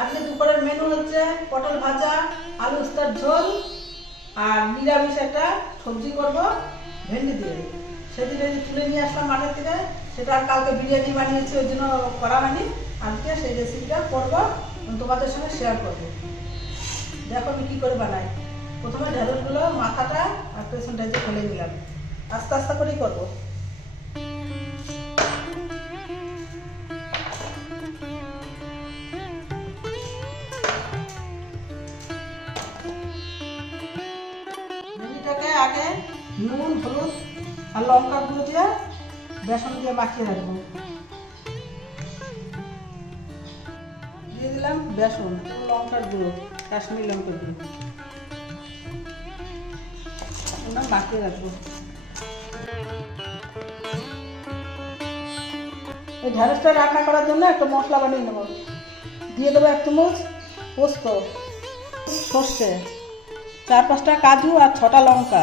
আজকে দুপুরের মেনু হচ্ছে পটল ভাজা, আলু উস্তার ঝোল, আর নিরামিষ একটা সবজি করব, ভেন্ডি দিয়ে। সেদিন তুলে নিয়ে আসলাম মাঠের থেকে সেটা কালকে বিরিয়ানি বানিয়েছি, ওই জন্য করা হয়নি। আজকে সেই রেসিপিটা করব তোমাদের সঙ্গে শেয়ার করব। দেখো আমি কী করে বানাই। প্রথমে ঢেঁড়সগুলো মাথাটা আর পেছনটা যে ফেলে নিলাম আস্তে আস্তে করেই করব। ভেন্ডিটাকে আগে নুন, হলুদ আর লঙ্কা গুঁড়ো দিয়ে বেসন দিয়ে মাখিয়ে রাখব। দিয়ে দিলাম বেসন, লঙ্কার গুঁড়ো, কাশ্মীরি লঙ্কার গুঁড়ো। মাখিয়ে রাখব। এই ঢ্যাঁড়সটা রান্না করার জন্য একটা মশলা বানিয়ে নেব। দিয়ে দেবো এক চামচ পোস্ত, সর্ষে। চার পাঁচটা কাজু আর ছটা লঙ্কা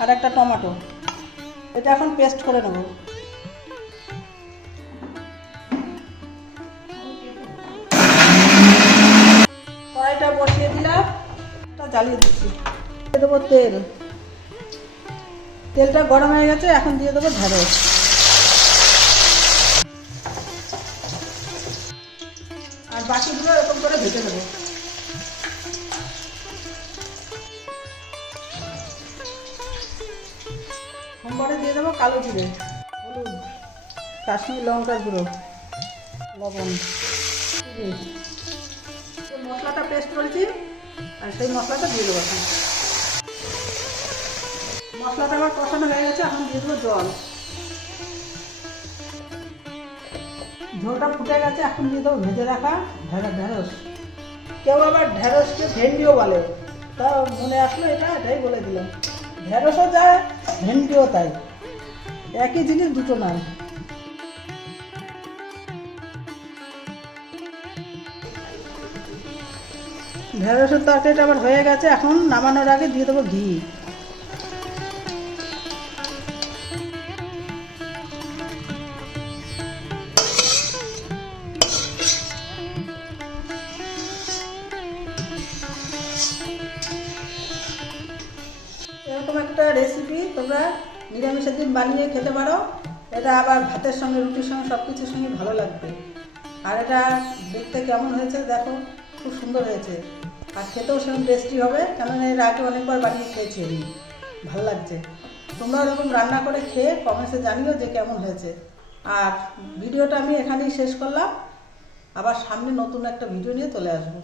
আর একটা টমেটো। এটা এখন পেস্ট করে নেব। কড়াইটা বসিয়ে দিলাম, এটা জ্বালিয়ে দিচ্ছি। দিয়ে দেবো তেল। তেলটা গরম হয়ে গেছে, এখন দিয়ে দেবো ঢেঁড়স। আর বাকিগুলো এরকম করে ভেজে দেবো সোমবারে দিয়ে দেবো কালো জিরে, হলুদ, কাশ্মীর লঙ্কার গুঁড়ো, লবণ মশলাটা পেস্ট করেছি আর সেই মশলাটা দিয়ে দেবো মশলাটা আবার কষানো হয়ে গেছে, এখন দিয়ে দেবো জল। ঝোলটা ফুটে গেছে, এখন দিয়ে দেবো ভেজে রাখা ঢেঁড়স ঢেঁড়স। কেউ আবার ঢেঁড়সকে ভেন্ডিও বলে তা মনে আসলো এটা, এটাই বলে দিলাম। ঢেঁড়সও যায়, ভেন্ডিও তাই। একই জিনিস দুটো নাম ঢেঁড়সের তরকারিটা আবার হয়ে গেছে, এখন নামানোর আগে দিয়ে দেবো ঘি। এরকম একটা রেসিপি তোমরা নিরামিষের দিন বানিয়ে খেতে পারো। এটা আবার ভাতের সঙ্গে, রুটির সঙ্গে সব কিছুর সঙ্গে ভালো লাগবে। আর এটা দেখতে কেমন হয়েছে দেখো, খুব সুন্দর হয়েছে। আর খেতেও সেরকম টেস্টি হবে, কেননা এর আগে অনেকবার বানিয়ে খেয়েছি আমি। ভালো লাগছে। তোমরা এরকম রান্না করে খেয়ে কমেন্টসে জানিও যে কেমন হয়েছে। আর ভিডিওটা আমি এখানেই শেষ করলাম। আবার সামনে নতুন একটা ভিডিও নিয়ে চলে আসব।